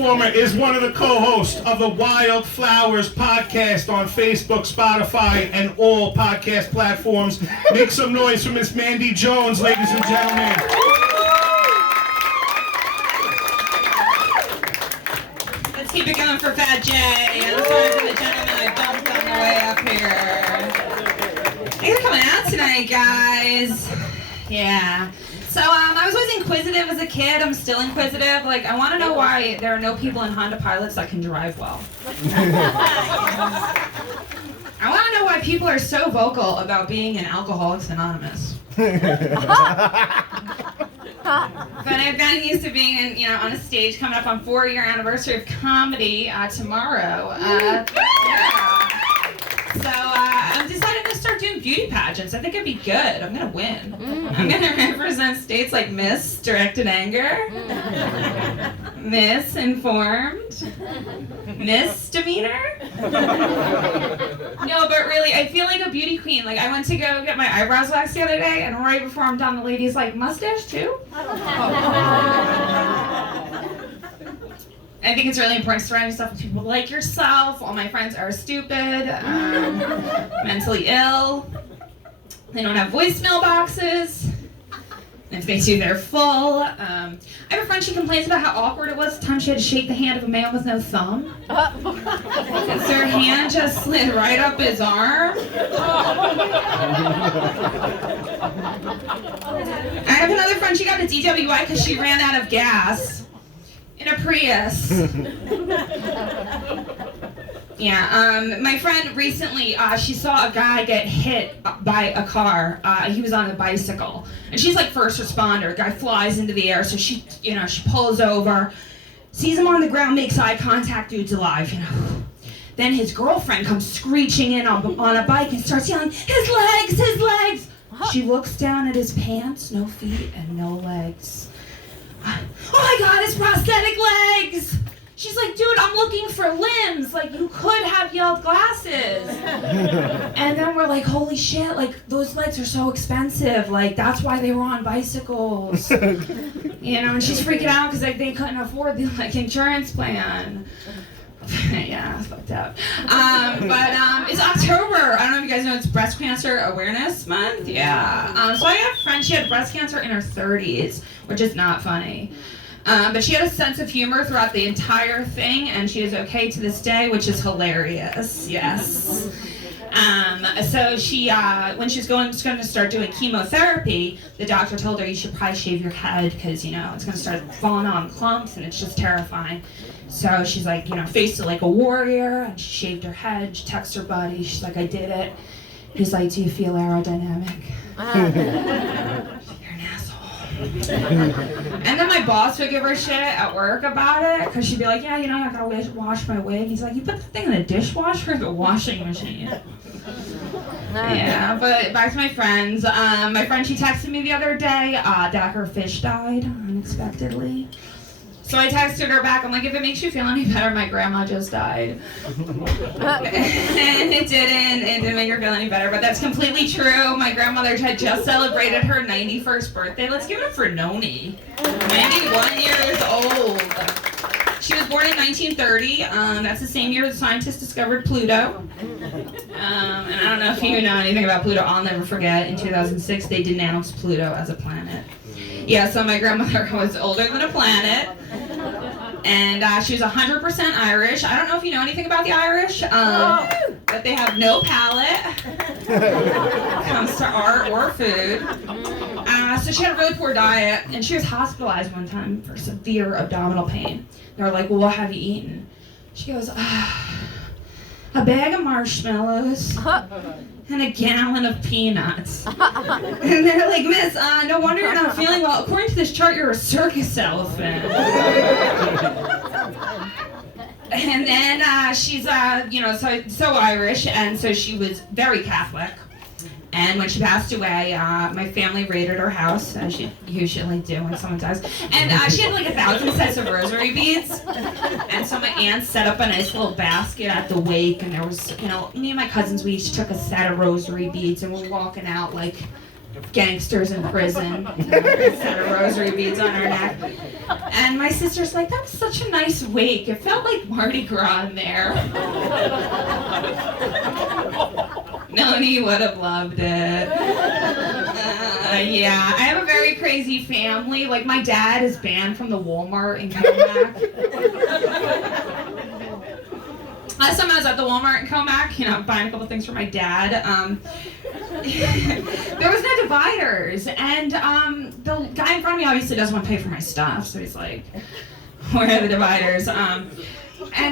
performer is one of the co-hosts of the Wildflowers podcast on Facebook, Spotify, and all podcast platforms. Make some noise for Miss Mandy Jones, ladies and gentlemen. Let's keep it going for Fat Jay. I'm sorry for the gentleman I bumped on the way up here. Thanks for coming out tonight, guys. Yeah. So, I was always inquisitive as a kid. I'm still inquisitive. Like, I want to know why there are no people in Honda Pilots that can drive well. I want to know why people are so vocal about being in Alcoholics Anonymous. But I've gotten used to being in, on a stage coming up on 4-year anniversary of comedy tomorrow. So I've decided to start doing beauty pageants. I think it'd be good. I'm gonna win. I'm gonna represent states like Miss Directed Anger, Miss Informed, Miss Demeanor. No, but really, I feel like a beauty queen. Like, I went to go get my eyebrows waxed the other day, and right before I'm done, the lady's like, mustache too? I think it's really important to surround yourself with people like yourself. All my friends are stupid, mentally ill. They don't have voicemail boxes. If they do, they're full. I have a friend, she complains about how awkward it was the time she had to shake the hand of a man with no thumb. Because her hand just slid right up his arm. I have another friend, she got a DWI because she ran out of gas. In a Prius. Yeah, my friend recently, she saw a guy get hit by a car. He was on a bicycle. And she's like first responder. The guy flies into the air, so she pulls over, sees him on the ground, makes eye contact, dude's alive, Then his girlfriend comes screeching in on a bike and starts yelling, his legs, his legs! She looks down at his pants, no feet and no legs. Oh my God, his prosthetic legs! She's like, dude, I'm looking for limbs. Like, you could have yelled glasses. And then we're like, holy shit, like, those legs are so expensive. Like, that's why they were on bicycles. And she's freaking out because they couldn't afford the, insurance plan. Yeah, it's fucked up. But it's October. I don't know if you guys know it's Breast Cancer Awareness Month. Yeah. So I have a friend, she had breast cancer in her 30s, which is not funny. But she had a sense of humor throughout the entire thing, and she is okay to this day, which is hilarious. Yes. So she, when she was going to start doing chemotherapy, the doctor told her you should probably shave your head because, it's going to start falling on clumps, and it's just terrifying. So she's like, faced it like a warrior, and she shaved her head. She texted her buddy. She's like, I did it. He's like, do you feel aerodynamic? You're an asshole. And then my boss would give her shit at work about it, because she'd be like, yeah, I gotta wash my wig. He's like, you put that thing in the dishwasher or the washing machine? Yeah, but back to my friends. My friend, she texted me the other day that her fish died unexpectedly. So I texted her back, I'm like, if it makes you feel any better, my grandma just died. And it didn't make her feel any better, but that's completely true. My grandmother had just celebrated her 91st birthday. Let's give it up for Noni. 91 years old. She was born in 1930. That's the same year the scientists discovered Pluto. And I don't know if you know anything about Pluto. I'll never forget, in 2006, they denounced Pluto as a planet. Yeah, so my grandmother was older than a planet, and she was 100% Irish. I don't know if you know anything about the Irish, but they have no palate when it comes to art or food. So she had a really poor diet, and she was hospitalized one time for severe abdominal pain. They were like, well, what have you eaten? She goes, a bag of marshmallows and a gallon of peanuts. And they're like, miss, no wonder you're not feeling well. According to this chart, you're a circus elephant. And then she's, so Irish, and so she was very Catholic. And when she passed away, my family raided her house, as you usually do when someone dies. And she had like 1,000 sets of rosary beads. And so my aunt set up a nice little basket at the wake, and there was, me and my cousins, we each took a set of rosary beads, and we're walking out like gangsters in prison. A set of rosary beads on her neck. And my sister's like, that was such a nice wake. It felt like Mardi Gras in there. Noni would have loved it. Yeah, I have a very crazy family. Like, my dad is banned from the Walmart in Comac. Last time I was at the Walmart in Comac, buying a couple things for my dad, there was no dividers, and the guy in front of me obviously doesn't want to pay for my stuff, so he's like, where are the dividers? And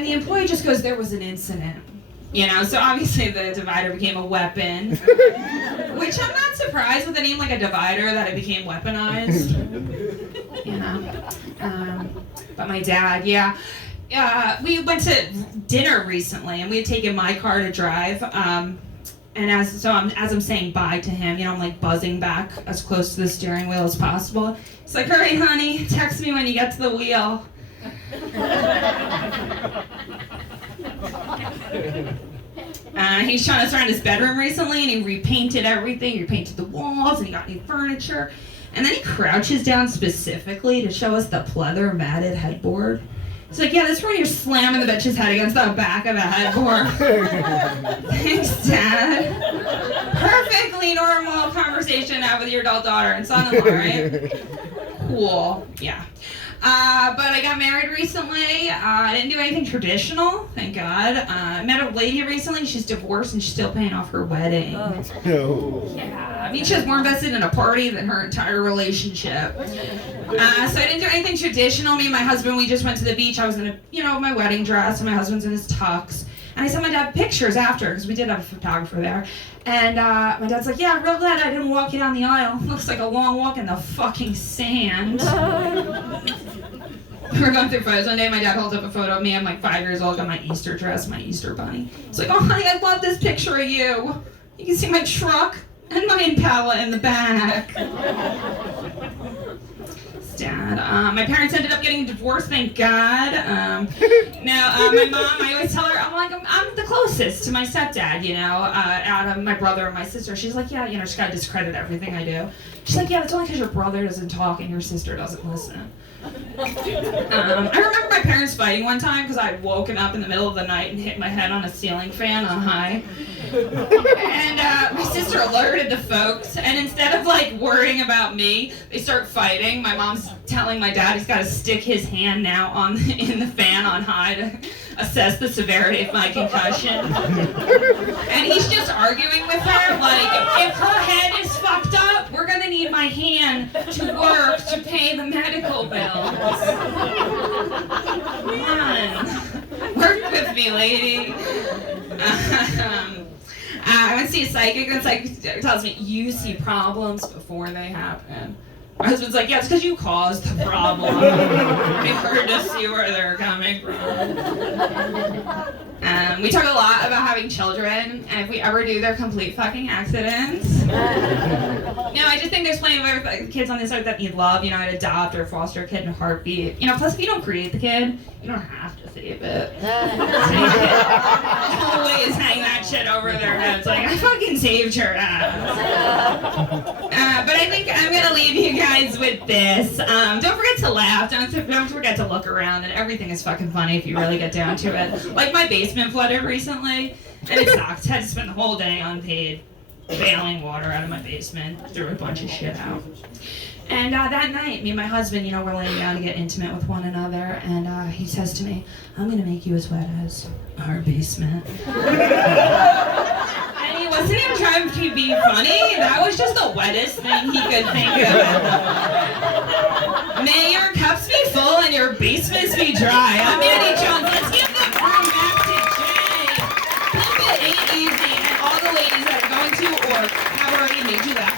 the employee just goes, there was an incident. So obviously the divider became a weapon, which I'm not surprised with a name like a divider that it became weaponized. But my dad, we went to dinner recently, and we had taken my car to drive. And as I'm saying bye to him, I'm like buzzing back as close to the steering wheel as possible. He's like, "Hurry, honey, text me when you get to the wheel." He's trying to start his bedroom recently, and he repainted everything. He repainted the walls, and he got new furniture. And then he crouches down specifically to show us the pleather matted headboard. He's like, yeah, this is when you're slamming the bitch's head against the back of the headboard. Thanks, Dad. Perfectly normal conversation to have with your adult daughter and son-in-law, right? Cool. Yeah. But I got married recently. I didn't do anything traditional, thank God. I met a lady recently. She's divorced and she's still paying off her wedding. No. Yeah, I mean, she was more invested in a party than her entire relationship. So I didn't do anything traditional. Me and my husband, we just went to the beach. I was in my wedding dress, and my husband's in his tux. And I sent my dad pictures after, because we did have a photographer there. And my dad's like, yeah, real glad I didn't walk you down the aisle. Looks like a long walk in the fucking sand. We were going through photos one day. My dad holds up a photo of me. I'm like 5 years old, got my Easter dress, my Easter bunny. He's like, oh, honey, I love this picture of you. You can see my truck and my Impala in the back. Dad. My parents ended up getting divorced, thank God. My mom, I always tell her, I'm the closest to my stepdad, out of my brother and my sister. She's like, yeah, she's got to discredit everything I do. She's like, yeah, that's only because your brother doesn't talk and your sister doesn't listen. I remember my parents fighting one time because I had woken up in the middle of the night and hit my head on a ceiling fan on high. And my sister alerted the folks, and instead of worrying about me, they start fighting. My mom's telling my dad he's got to stick his hand now in the fan on high to assess the severity of my concussion. And he's just arguing with her, if her head is fucked up, we're gonna need my hand to work to pay the medical bills. Come on, work with me, lady. I went to see a psychic, and the psychic tells me, you see problems before they happen. My husband's like, yeah, it's because you caused the problem. It's hard to see where they're coming from. We talk a lot about having children, and if we ever do, they're complete fucking accidents. I just think there's plenty of kids on this earth that need love. I'd adopt or foster a kid in a heartbeat. Plus, if you don't create the kid, you don't have to save it. Always hang that shit over their heads I fucking saved your ass. But I think I'm gonna leave you guys with this. Don't forget to laugh. Don't forget to look around, and everything is fucking funny if you really get down to it. My basement flooded recently, and it sucked. Had to spend the whole day unpaid bailing water out of my basement. Threw a bunch of shit out. And that night, me and my husband, we're laying down to get intimate with one another, and he says to me, I'm gonna make you as wet as our basement. And he wasn't even trying to be funny. That was just the wettest thing he could think of. May your cups be full and your basements be dry. I'm Mandy Jones. Let's give the room back to Jay. Pimp it ain't easy, and all the ladies that are going to or have already made you laugh.